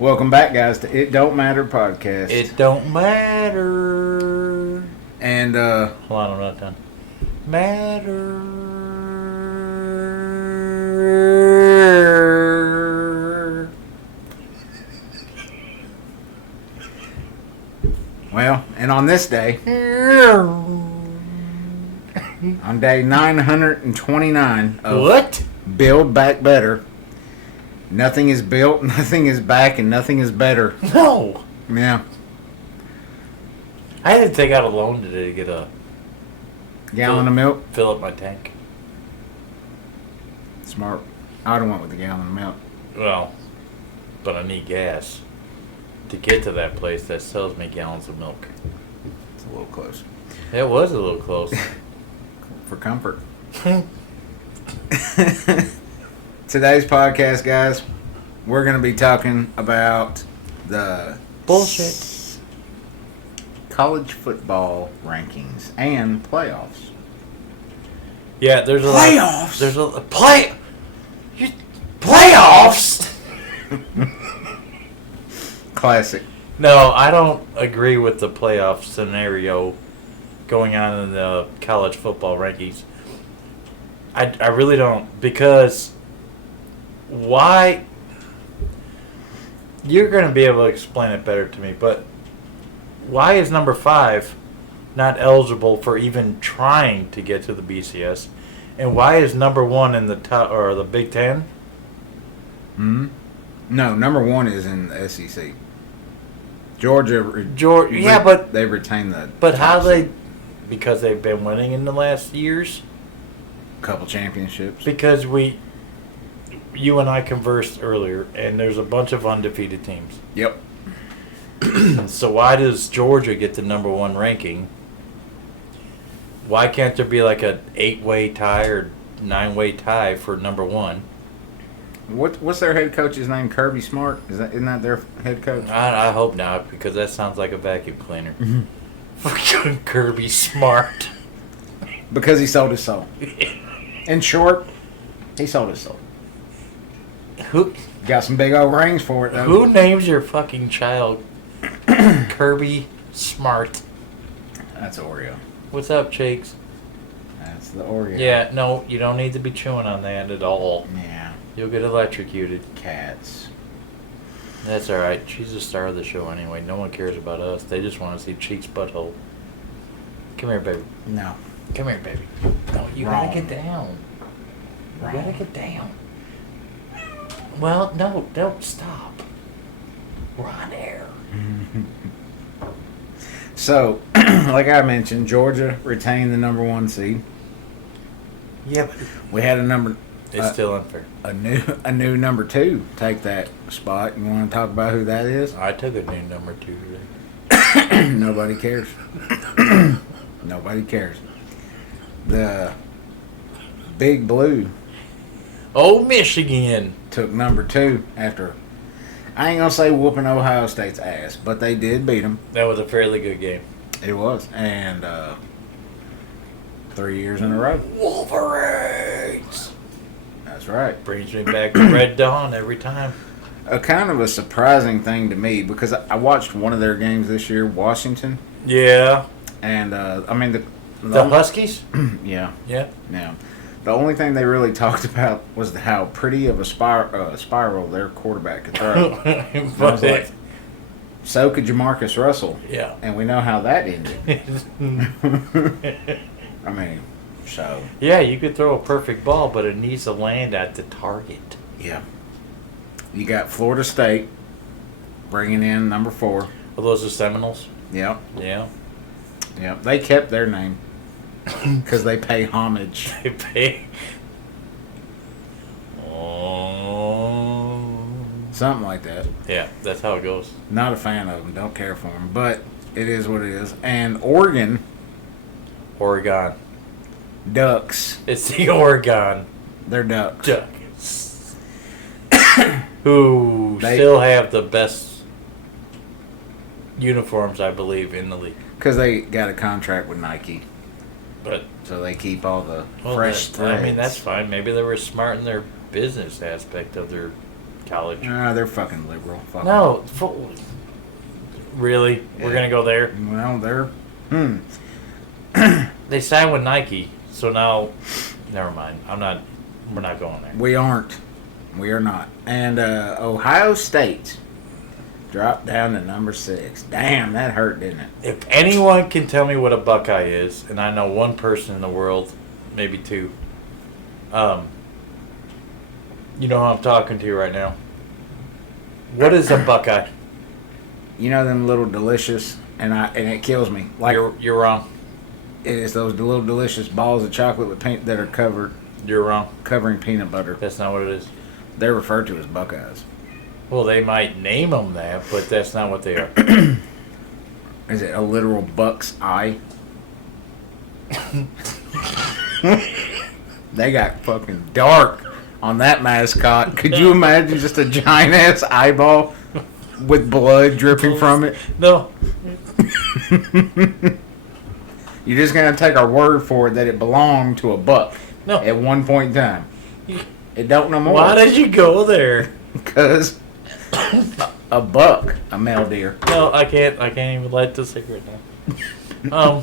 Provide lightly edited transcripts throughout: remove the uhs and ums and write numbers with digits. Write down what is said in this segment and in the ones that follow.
Welcome back, guys, to It Don't Matter podcast. It don't matter. And, Hold on, I'm not done. Matter. well, and on this day, on day 929 of What? Build Back Better, nothing is built, nothing is back, and nothing is better. No. Yeah. I had to take out a loan today to get a Gallon of milk? fill up my tank. Smart. I'd have went with the gallon of milk. Well, but I need gas to get to that place that sells me gallons of milk. It's a little close. It was a little close. For comfort. Today's podcast, guys, we're going to be talking about the Bullshit. College football rankings and playoffs. Yeah, there's a Playoffs? There's a playoffs. Classic. No, I don't agree with the playoff scenario going on in the college football rankings. I really don't, because why? You're going to be able to explain it better to me, but why is number 5 not eligible for even trying to get to the BCS? And why is number 1 in the top, or the Big Ten? No, number 1 is in the SEC. Georgia. Yeah, but they retain the. But how top they? seed. Because they've been winning in the last years. Couple championships. Because you and I conversed earlier, and there's a bunch of undefeated teams. Yep. So why does Georgia get the number 1 ranking? Why can't there be like a 8-way tie or 9-way tie for number 1? What's their head coach's name? Kirby Smart? Isn't that their head coach? I hope not, because that sounds like a vacuum cleaner. Fucking Kirby Smart. Because he sold his soul. In short, he sold his soul. Who Got some big old rings for it, though. Who names your fucking child Kirby Smart? That's Oreo. What's up, Shakes? That's the Oreo. Yeah, no, you don't need to be chewing on that at all. Yeah. You'll get electrocuted. Cats. That's alright. She's the star of the show anyway. No one cares about us. They just want to see Cheek's butthole. Come here, baby. No. Come here, baby. No, you Wrong. gotta get down. Wrong. You gotta get down. Well, no, don't stop. We're on air. So, like I mentioned, Georgia retained the number 1 seed. Yeah, but We had a number. it's still unfair. A new number 2 take that spot. You want to talk about who that is? I took a new number 2 today. Nobody cares. Nobody cares. The Big Blue Oh, Michigan. took number 2 after, I ain't going to say whooping Ohio State's ass, but they did beat them. That was a fairly good game. It was. And 3 years in a row. Wolverines. That's right. Brings me back to Red Dawn every time. A kind of a surprising thing to me, because I watched one of their games this year, Washington. Yeah. And, I mean, The Huskies? yeah. Yeah. Yeah. The only thing they really talked about was how pretty of a spiral their quarterback could throw. And I was like, so could Jamarcus Russell. Yeah. And we know how that ended. I mean, so. Yeah, you could throw a perfect ball, but it needs to land at the target. Yeah. You got Florida State bringing in number 4. Are those the Seminoles? Yep. Yeah. Yep. They kept their name because they pay homage. They pay. Oh. Something like that. Yeah, that's how it goes. Not a fan of them. Don't care for them. But it is what it is. And Oregon Oregon. Ducks. It's the Oregon They're Ducks. Ducks. Who They- still have the best uniforms, I believe, in the league. Because they got a contract with Nike. But So they keep all the well, fresh that, threads. I mean, that's fine. Maybe they were smart in their business aspect of their college. They're fucking liberal. Fuck No, really? Yeah. We're gonna go there? them. Well, they're. They signed with Nike, so now, never mind. We're not going there. We aren't. We are not. And Ohio State dropped down to number 6. Damn, that hurt, didn't it? If anyone can tell me what a Buckeye is, and I know one person in the world, maybe two, you know who I'm talking to right now. What is a Buckeye? You know them little delicious, and it kills me. Like You're wrong. it is those little delicious balls of chocolate with paint that are You're wrong. covering peanut butter. That's not what it is. They're referred to as Buckeyes. Well, they might name them that, but that's not what they are. Is it a literal buck's eye? They got fucking dark on that mascot. Could you imagine just a giant ass eyeball with blood dripping from it? No. You're just gonna take our word for it that it belonged to a buck No. at one point in time. It don't no more. Why did you go there? Because a buck, a male deer. No, I can't even light the cigarette now.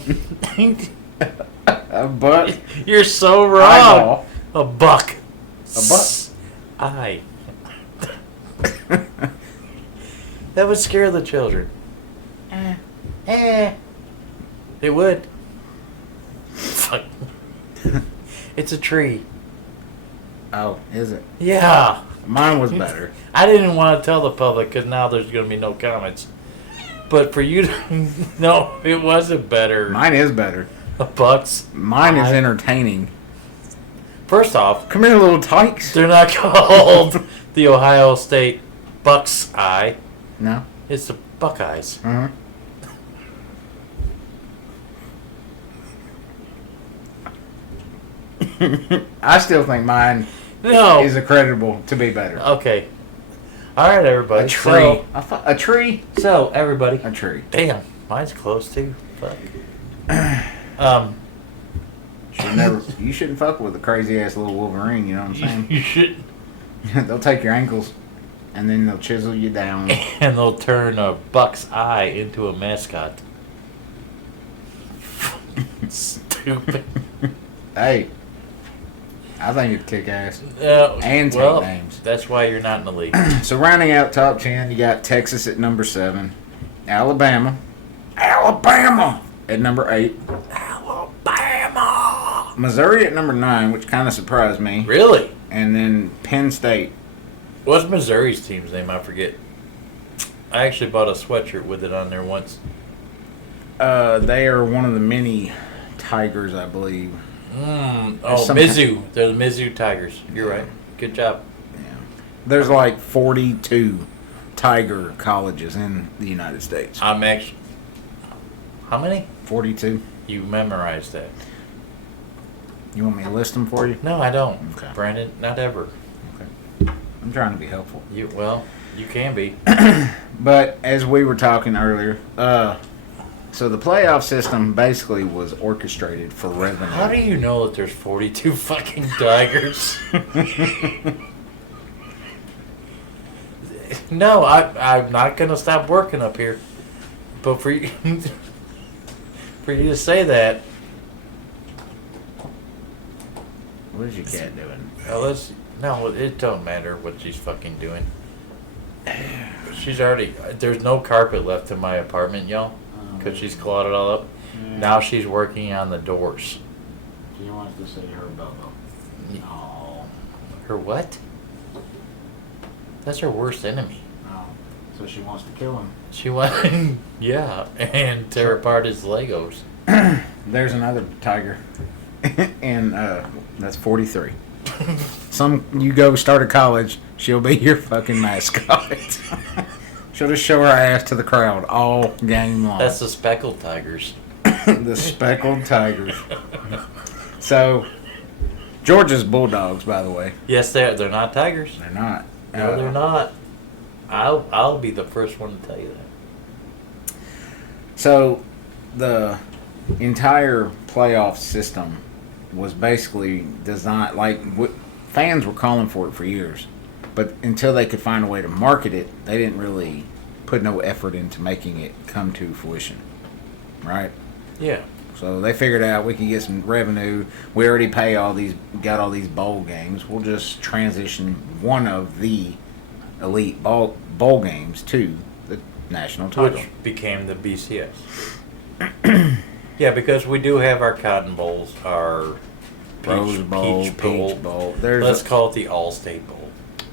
A buck. You're so wrong. Eyeball. A buck. A buck. Eye. That would scare the children. It would. Fuck. It's a tree. Oh, is it? Yeah. Mine was better. I didn't want to tell the public because now there's going to be no comments. But for you to... No, it wasn't better. Mine is better. A buck's Mine is eye. entertaining. First off, Come here, little tykes. they're not called the Ohio State Buck's Eye. No. It's the Buckeyes. Uh-huh. I still think mine No. is accreditable to be better. Okay. All right, everybody. A tree. A tree? So, everybody. A tree. Damn, mine's close too. Fuck. You shouldn't fuck with a crazy ass little Wolverine, you know what I'm saying? You should. They'll take your ankles and then they'll chisel you down. And they'll turn a Buck's Eye into a mascot. Stupid. Hey, I think it'd kick ass. And take well, names. that's why you're not in the league. So rounding out top 10, you got Texas at number 7, Alabama at number 8, Alabama. Missouri at number 9, which kind of surprised me, Really? and then Penn State. What's Missouri's team's name? I forget. I actually bought a sweatshirt with it on there once. They are one of the many Tigers, I believe. Oh, some- Mizzou. They're the Mizzou Tigers. You're right. Good job. Yeah. There's like 42 Tiger colleges in the United States. I'm actually. How many? 42. You memorized that. You want me to list them for you? No, I don't. Okay. Brandon, not ever. Okay. I'm trying to be helpful. You can be. But as we were talking earlier, so the playoff system basically was orchestrated for revenue. How do you know that there's 42 fucking Tigers? No, I'm not gonna stop working up here. But for you, for you to say that, What is your cat doing? no, it don't matter what she's fucking doing. She's already. There's no carpet left in my apartment, y'all, because she's clawed it all up. Yeah. Now she's working on the doors. She wants to say her Bobo. Oh. Her what? That's her worst enemy. Oh. So she wants to kill him. She went, yeah, and tear apart his Legos. There's another tiger. And that's 43. You go start a college, she'll be your fucking mascot. She'll just show her ass to the crowd all game long. That's the speckled tigers. The speckled tigers. So, Georgia's Bulldogs, by the way. Yes, they're not tigers. They're not. No, they're not. I'll be the first one to tell you that. So, the entire playoff system was basically designed, fans were calling for it for years. But until they could find a way to market it, they didn't really put no effort into making it come to fruition. Right? Yeah. So they figured out we could get some revenue. We already got all these bowl games. We'll just transition one of the elite bowl games to the national title. Which became the BCS. Yeah, because we do have our Cotton Bowls, our Rose Bowl, Peach Peach Bowl. Let's call it the All-State Bowl.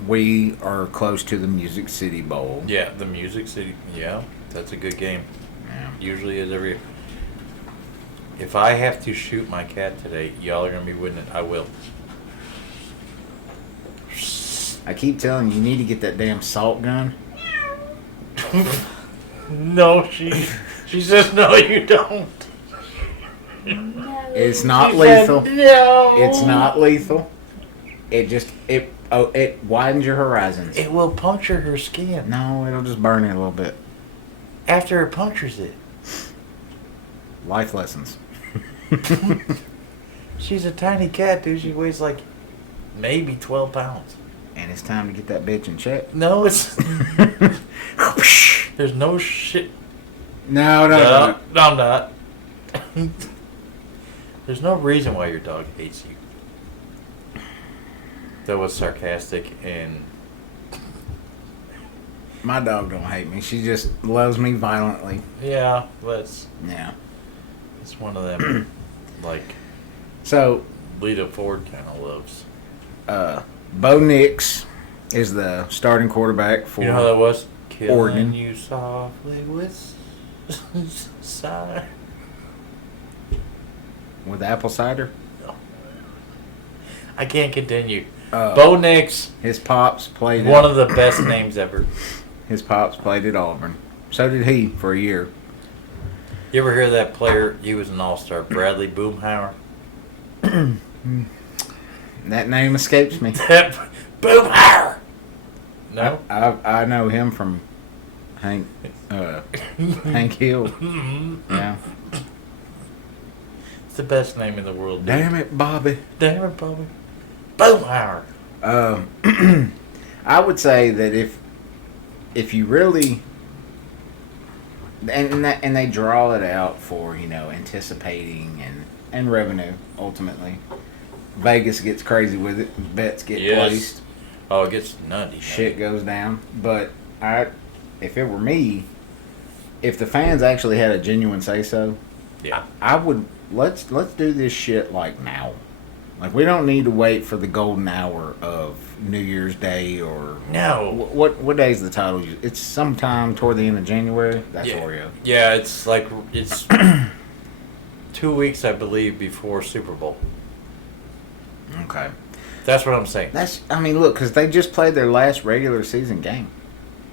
We are close to the Music City Bowl. Yeah, the Music City. Yeah, that's a good game. Yeah. Usually is every. If I have to shoot my cat today, y'all are gonna be winning. I will. I keep telling you, you need to get that damn salt gun. No, she says no. You don't. It's not She lethal. said no. It's not lethal. It widens your horizons. It will puncture her skin No, it'll just burn it a little bit. after it punctures it. Life lessons. She's a tiny cat, dude. She weighs like maybe 12 pounds. And it's time to get that bitch in check. No, it's. There's no shit. No. No, I'm not. There's no reason why your dog hates you. That was sarcastic and. My dog don't hate me. She just loves me violently. Yeah, Yeah. it's one of them, like, So, Lita Ford kind of loves. Bo Nix is the starting quarterback for You know how that was? Killing Oregon. you softly with sigh. with apple cider. I can't continue. Uh, Bo Nix, His pops played. one of the best names ever. His pops played at Auburn. So did he for a year. You ever hear that player? He was an all-star. Bradley Boomhauer. That name escapes me. Boomhauer. No. I know him from Hank Hill. Yeah. It's the best name in the world. Dude. Damn it, Bobby. Damn it, Bobby. Boomhauer. I would say that if you really and they draw it out for anticipating and revenue ultimately. Vegas gets crazy with it. Bets get placed. Oh, it gets nutty. Shit goes down. But if it were me, if the fans actually had a genuine say so, Yeah. I would let's do this shit like now. Like we don't need to wait for the golden hour of New Year's Day or No. What day is the title? It's sometime toward the end of January. That's Yeah. Oreo. Yeah, it's 2 weeks, I believe, before Super Bowl. Okay. That's what I'm saying. Look, because they just played their last regular season game.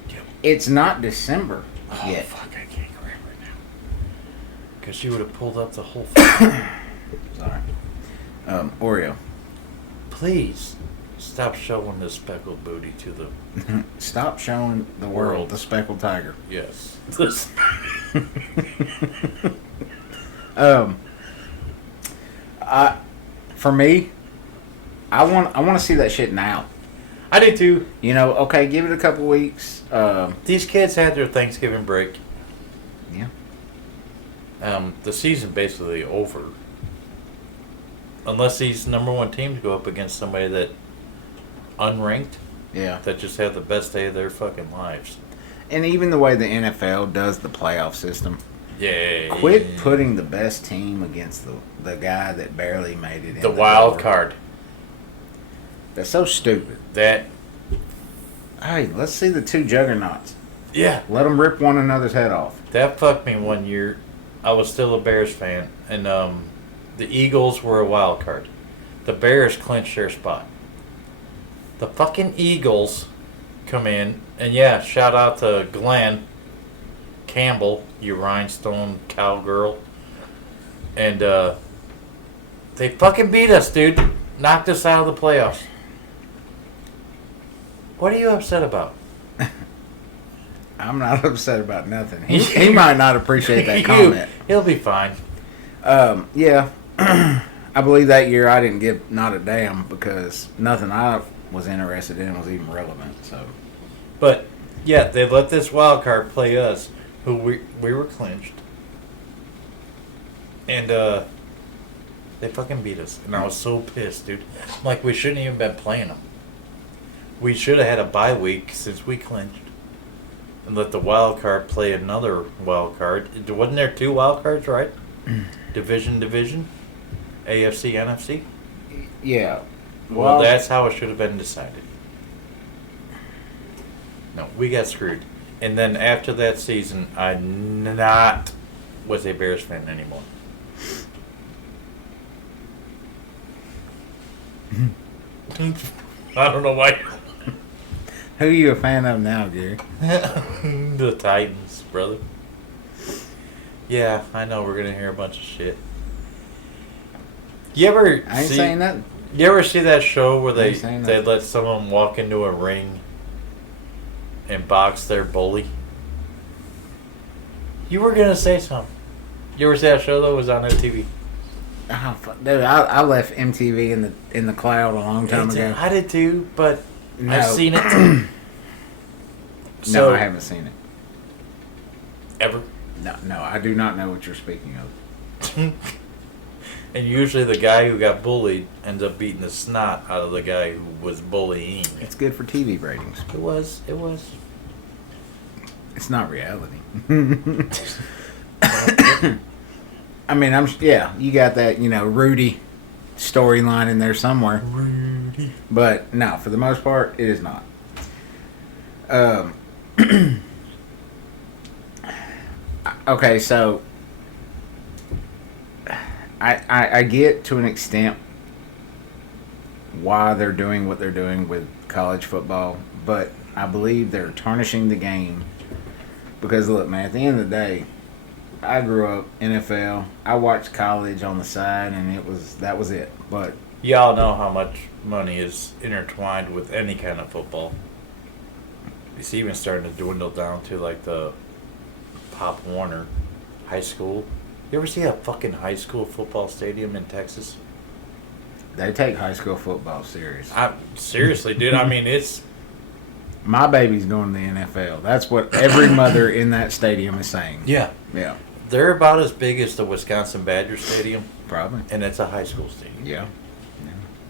Yeah. It's not December yet. Fuck, I can't grab it now. Because she would have pulled up the whole Sorry. Oreo. Please stop showing this speckled booty to the. Stop showing the world the speckled tiger. Yes. For me, I want to see that shit now. I do too. Okay, give it a couple weeks. These kids had their Thanksgiving break. Yeah. The season basically over. Unless these number one teams go up against somebody that unranked, Yeah. that just had the best day of their fucking lives. And even the way the NFL does the playoff system. Yeah. Quit putting the best team against the guy that barely made it in the wild door. card. That's so stupid. That. Hey, let's see the two juggernauts. Yeah. Let them rip one another's head off. That fucked me one year. I was still a Bears fan, and the Eagles were a wild card. The Bears clinched their spot. The fucking Eagles come in, and yeah, shout out to Glenn Campbell, you rhinestone cowgirl. And they fucking beat us, dude. Knocked us out of the playoffs. What are you upset about? I'm not upset about nothing. He might not appreciate that comment. He'll be fine. Yeah. I believe that year I didn't give not a damn because nothing I was interested in was even relevant. So, But yeah, they let this wild card play us, who we were clinched, and they fucking beat us, and I was so pissed, dude. Like, we shouldn't even been playing them. We should have had a bye week since we clinched, and let the wild card play another wild card. Wasn't there 2 wild cards, right? Division, AFC, NFC. yeah. Well, that's how it should have been decided. No, we got screwed. And then after that season, I not was a Bears fan anymore. I don't know why. Who are you a fan of now, Gary? The Titans, brother. Yeah, I know we're gonna hear a bunch of shit. You ever I ain't see, saying that. You ever see that show where I they ain't saying that. let someone walk into a ring and box their bully? You were gonna say something. You ever see that show though? It was on MTV. Oh, fuck. Dude, I left MTV in the cloud a long time ago. I did too, but No. I've seen it too. No, I haven't seen it. Ever. No, I do not know what you're speaking of. And usually the guy who got bullied ends up beating the snot out of the guy who was bullying. It's good for TV ratings. It was. It's not reality. I mean, you got that, Rudy storyline in there somewhere. Rudy. But no, for the most part, it is not. Okay, so I get to an extent why they're doing what they're doing with college football, but I believe they're tarnishing the game because look, man, at the end of the day, I grew up NFL. I watched college on the side, and that was it. But Y'all know how much money is intertwined with any kind of football. It's even starting to dwindle down to like the Pop Warner high school. You ever see a fucking high school football stadium in Texas? they take high school football serious. Seriously, dude. I mean, it's My baby's going to the NFL. That's what every mother in that stadium is saying. yeah. Yeah, They're about as big as the Wisconsin Badger Stadium, probably. and it's a high school stadium. Yeah.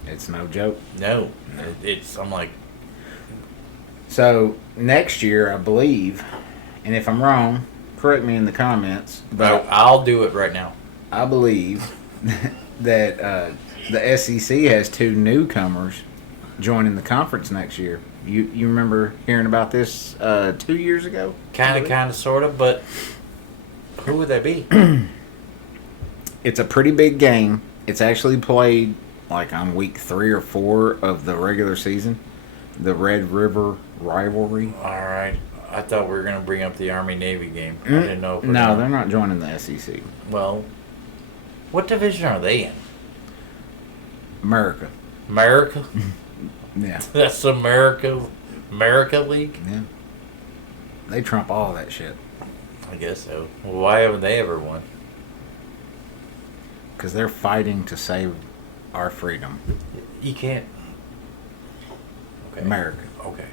It's no joke. No, it's. I'm like, So next year, I believe, and if I'm wrong, correct me in the comments, but I'll do it right now. I believe that the SEC has 2 newcomers joining the conference next year. You remember hearing about this 2 years ago? Kind of, sort of, but who would that be? It's a pretty big game. It's actually played like on week 3 or 4 of the regular season. The Red River rivalry. All right. I thought we were going to bring up the Army-Navy game. I didn't know. If No, they're not joining the SEC. Well, what division are they in? America. America? Yeah. That's America League? Yeah. They trump all that shit. I guess so. Well, why haven't they ever won? Because they're fighting to save our freedom. You can't. Okay. America. Okay.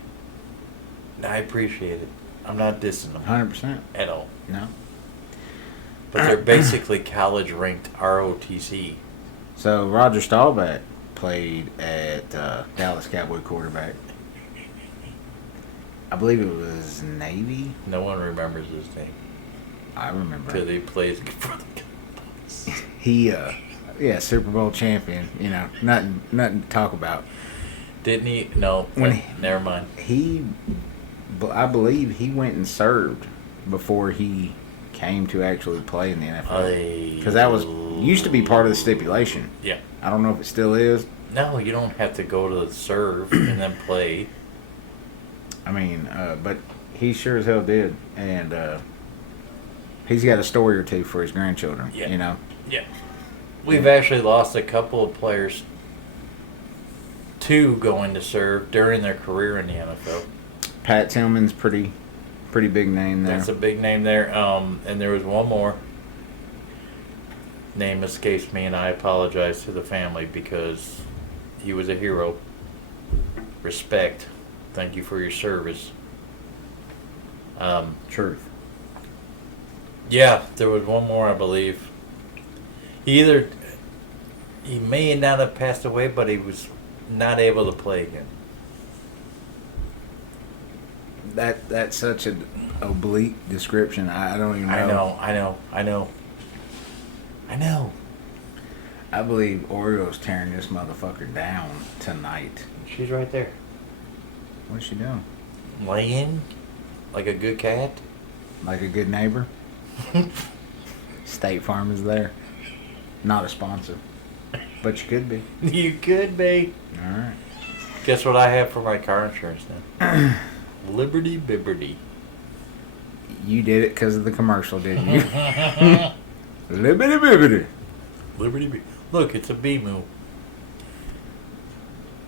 I appreciate it. I'm not dissing them 100%. at all. No. But they're basically college-ranked ROTC. So Roger Staubach played at Dallas Cowboy quarterback. I believe it was Navy. No one remembers his name. I remember. Because he plays for the Cowboys. He, Super Bowl champion. Nothing to talk about. Didn't he? No. Never mind. I believe he went and served before he came to actually play in the NFL. Because that used to be part of the stipulation. Yeah. I don't know if it still is. No, you don't have to go to the serve and then play. I mean, but he sure as hell did. And he's got a story or two for his grandchildren, Yeah. Yeah. We've actually lost a couple of players to going to serve during their career in the NFL. Pat Tillman's pretty big name there. That's a big name there. And there was one more. Name escapes me, and I apologize to the family because he was a hero. respect. Thank you for your service. Truth. Yeah, there was one more, I believe. He may not have passed away, but he was not able to play again. That's such an oblique description. I don't even know. I know. I believe Oreo's tearing this motherfucker down tonight. She's right there. What's she doing? Laying like a good cat. Like a good neighbor? State Farm is there. Not a sponsor. But you could be. You could be. Alright. Guess what I have for my car insurance then? Liberty Bibberty. You did it because of the commercial, didn't you? Liberty bibbity. Liberty B. Look, it's a B-moo.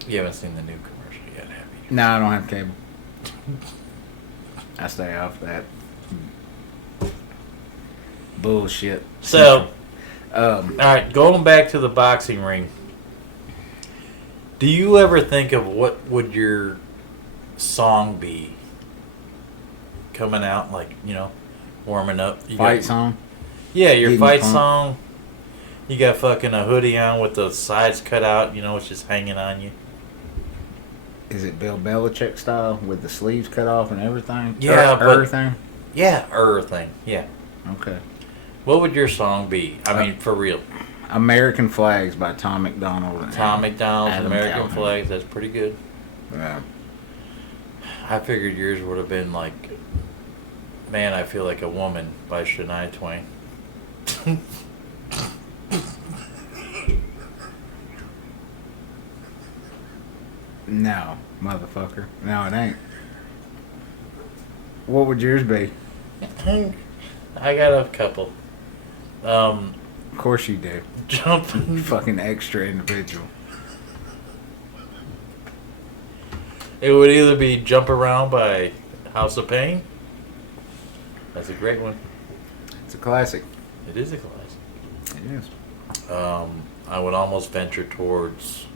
You haven't seen the new commercial yet, have you? No, I don't have cable. I stay off that bullshit. So, alright, going back to the boxing ring. Do you ever think of what would your song be? Coming out, like, warming up. Fight song? Yeah, your Getting fight pumped. song. You got fucking a hoodie on with the sides cut out, it's just hanging on you. Is it Bill Belichick style with the sleeves cut off and everything? Yeah, but- everything? Yeah, thing. Yeah. Okay. What would your song be? I mean, for real. American Flags by Tom McDonald. And Tom McDonald's Adam American Calhoun. Flags. That's pretty good. Yeah. I figured yours would have been like, Man, I Feel Like a Woman by Shania Twain. No, motherfucker. No, it ain't. What would yours be? I got a couple. Of course you do. Jump. Fucking extra individual. It would either be Jump Around by House of Pain. That's a great one. It's a classic. It is a classic. It is. I would almost venture towards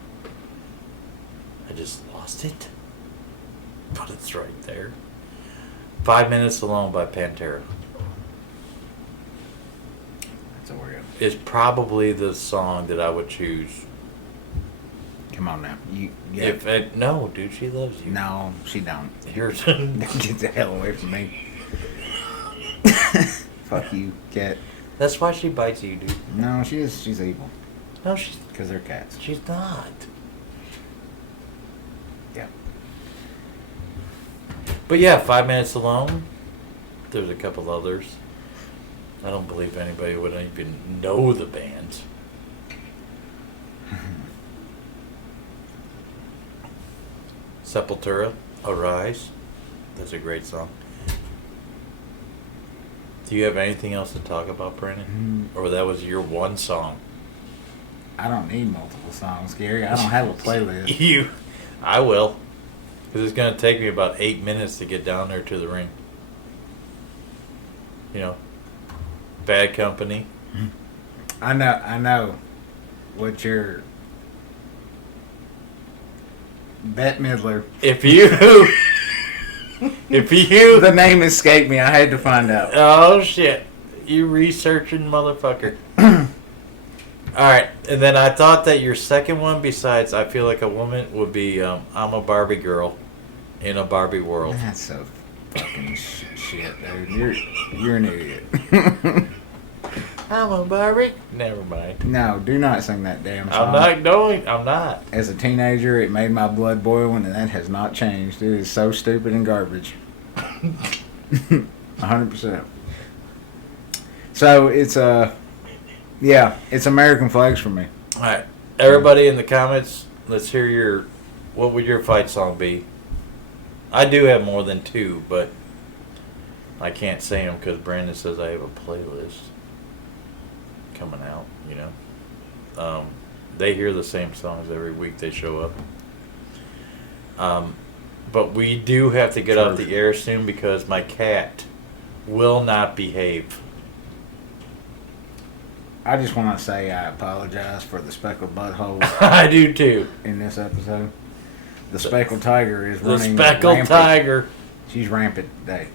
I Just Lost It. But it's right there. 5 Minutes Alone by Pantera. That's Oreo. Is probably the song that I would choose. Come on now. Yeah. No, dude, she loves you. No, she don't. Yours. Get the hell away from me. Fuck you, cat. That's why she bites you, dude. No, she's evil. No, Because they're cats. she's not. Yeah. But yeah, 5 Minutes Alone. There's a couple others. I don't believe anybody would even know the bands. Sepultura, Arise. That's a great song. Do you have anything else to talk about, Brandon? Or that was your one song? I don't need multiple songs, Gary. I don't have a playlist. I will. Because it's going to take me about 8 minutes to get down there to the ring. Bad Company. I know what your Bette Midler. If you... The name escaped me. I had to find out. Oh, shit. You researching motherfucker. Alright, and then I thought that your second one besides I Feel Like a Woman would be I'm a Barbie Girl in a Barbie World. That's so fucking shit, dude. You're an idiot. I'm a Barbie. Never mind. No, do not sing that damn song. I'm not. As a teenager, it made my blood boil, and that has not changed. It is so stupid and garbage. 100%. So it's it's American Flags for me. Alright, everybody in the comments, let's hear what would your fight song be? I do have more than two, but I can't say them because Brandon says I have a playlist coming out, They hear the same songs every week they show up. But we do have to get off the air soon because my cat will not behave. I just want to say I apologize for the speckled butthole I do too. in this episode. The speckled tiger is The running speckled rampant. tiger. She's rampant today.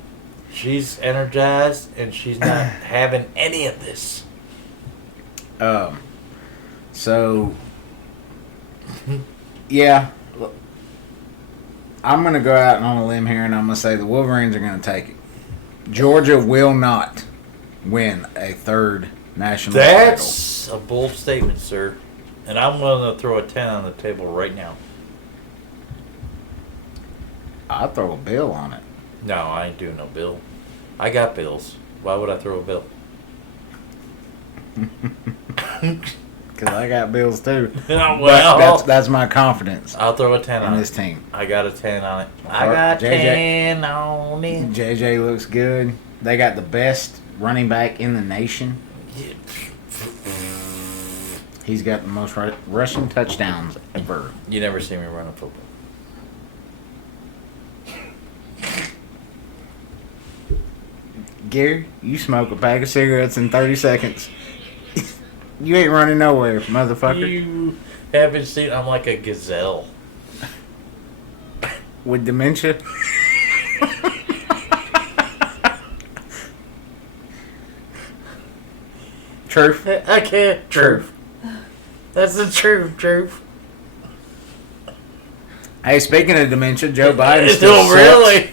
She's energized, and she's not having any of this. So, yeah, look, I'm going to go out on a limb here, and I'm going to say the Wolverines are going to take it. Georgia will not win a third national title. That's a bold statement, sir. And I'm willing to throw a 10 on the table right now. I'll throw a bill on it. No, I ain't doing no bill. I got bills. Why would I throw a bill? Because I got bills too. Well, But that's my confidence I'll throw a 10 in on this it. team. I got a 10 on it. I got JJ 10 on it. JJ looks good. They got the best running back in the nation. He's got the most rushing touchdowns ever. You never see me run a football. Gary, you smoke a pack of cigarettes in 30 seconds. You ain't running nowhere, motherfucker. You haven't seen. I'm like a gazelle. With dementia. Truth. I can't. Truth. That's the truth. Hey, speaking of dementia, Joe Biden still Oh, sucks. really?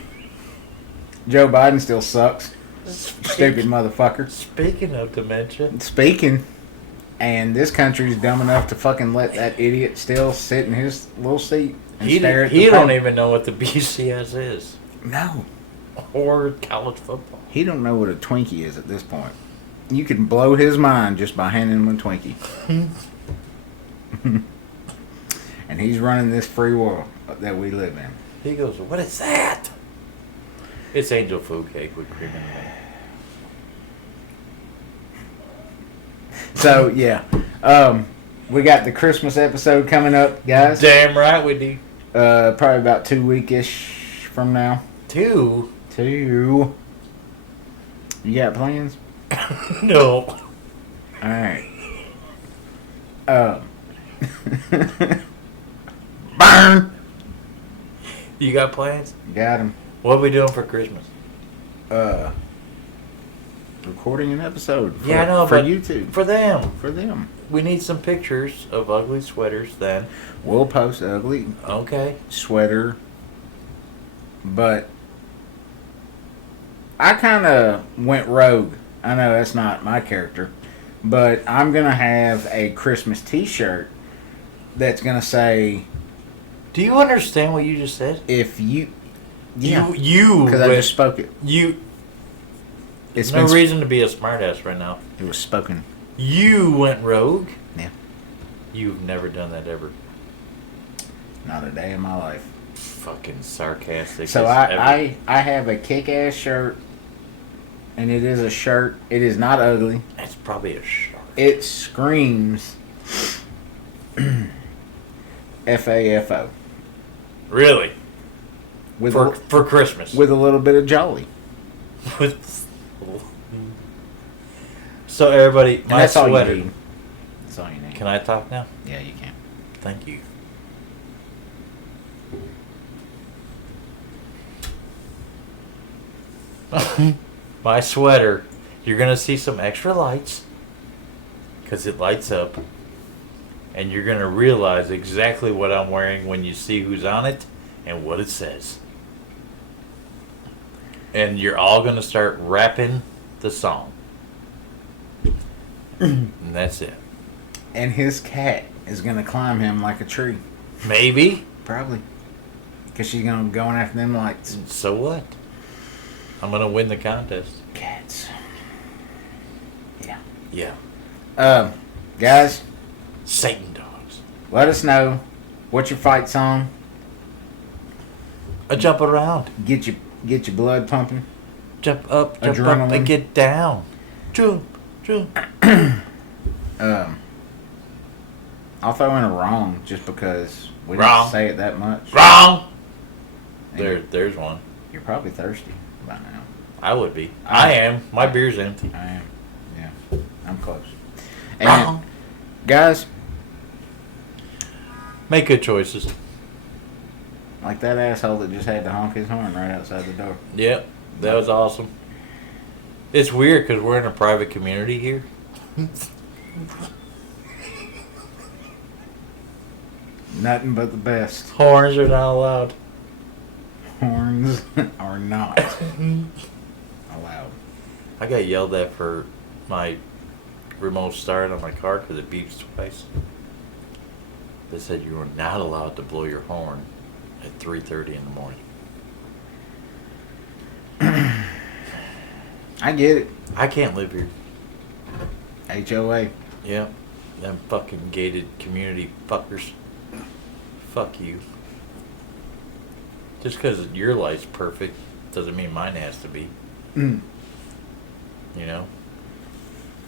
Joe Biden still sucks. Stupid motherfucker. Speaking of dementia. Speaking, and this country's dumb enough to fucking let that idiot still sit in his little seat and stare at the He don't paint. even know what the BCS is. No. Or college football. He don't know what a Twinkie is at this point. You can blow his mind just by handing him a Twinkie. And he's running this free world that we live in. He goes, what is that? It's angel food cake with cream in it. So, yeah. We got the Christmas episode coming up, guys. Damn right we do. Probably about 2 week-ish from now. 2? 2. You got plans? No. Alright. Burn! You got plans? Got him. What are we doing for Christmas? Recording an episode. For, Yeah, I know, for but YouTube. For them. For them. We need some pictures of ugly sweaters then. We'll post ugly Okay. sweater. But I kind of went rogue. I know that's not my character. But I'm going to have a Christmas t-shirt that's going to say, Do you understand what you just said? if you... Yeah. You Because I just spoke it. There's no reason to be a smartass right now. It was spoken. You went rogue? Yeah. You've never done that ever. Not a day in my life. Fucking sarcastic. So as ever. I have a kick-ass shirt, and it is a shirt. It is not ugly. It's probably a shark. It screams FAFO. Really? With For Christmas. with a little bit of jolly. So everybody, And my that's all you sweater. need. That's all you need. Can I talk now? Yeah, you can. Thank you. My sweater, you're going to see some extra lights because it lights up. And you're going to realize exactly what I'm wearing when you see who's on it and what it says. And you're all going to start rapping the song. And that's it. And his cat is going to climb him like a tree. Maybe. Probably. Because she's going to go after them lights. So what? I'm going to win the contest. Cats. Yeah. Yeah. Guys, Satan dogs. let us know what's your fight song. I jump around. Get your blood pumping. Jump up Adrenaline. and get down. Jump. I'll throw in a wrong just because we Wrong. didn't say it that much. Wrong. And There's one. You're probably thirsty by now. I would be. I am. My beer's empty. I am. Yeah. I'm close. And Wrong. guys, Make good choices. Like that asshole that just had to honk his horn right outside the door. Yep, that was awesome. It's weird because we're in a private community here. Nothing but the best. Horns are not allowed. Horns are not allowed. I got yelled at for my remote start on my car because it beeps twice. They said you were not allowed to blow your horn at 3:30 in the morning. I get it. I can't live here. HOA. Yep. Them fucking gated community fuckers. Fuck you. Just because your life's perfect doesn't mean mine has to be. Mm. You know?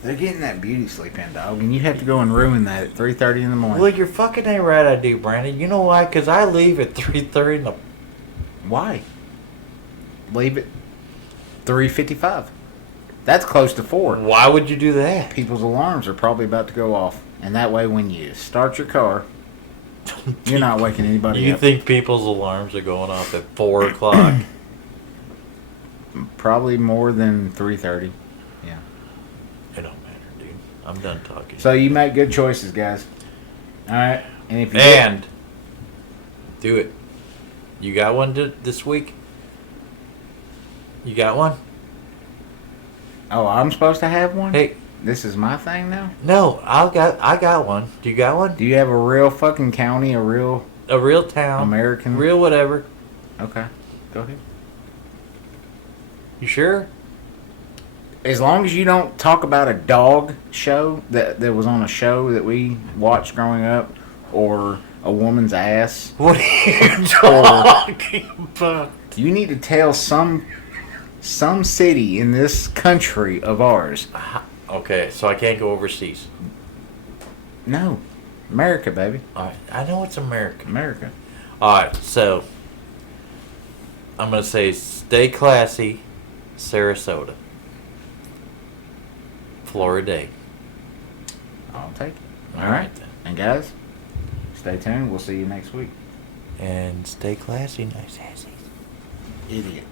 They're getting that beauty sleep in, dog, and you have to go and ruin that at 3:30 in the morning. Well, you're fucking ain't right, I do, Brandon. You know why? Because I leave at 3:30 in the... Why? Leave it 3:55. That's close to 4. Why would you do that? People's alarms are probably about to go off, and that way when you start your car, you're not waking anybody You up. think people's alarms are going off at 4 o'clock? Probably more than 3:30. Yeah. It don't matter, dude. I'm done talking. So you make good choices, guys. All right, and if you And do it. You got one this week? You got one? oh, I'm supposed to have one. Hey, This is my thing now. no, I got one. Do you got one? Do you have a real fucking county? A real A real town, American? real whatever. Okay, go ahead. You sure? As long as you don't talk about a dog show that was on a show that we watched growing up, or a woman's ass, What are you talking about? you need to tell some city in this country of ours. Okay, so I can't go overseas. No, America, baby, All right, I know it's America. America. All right, so I'm gonna say stay classy, Sarasota, Florida. I'll take it. All right then. And guys, stay tuned. We'll see you next week. And stay classy, nice assies. Idiot.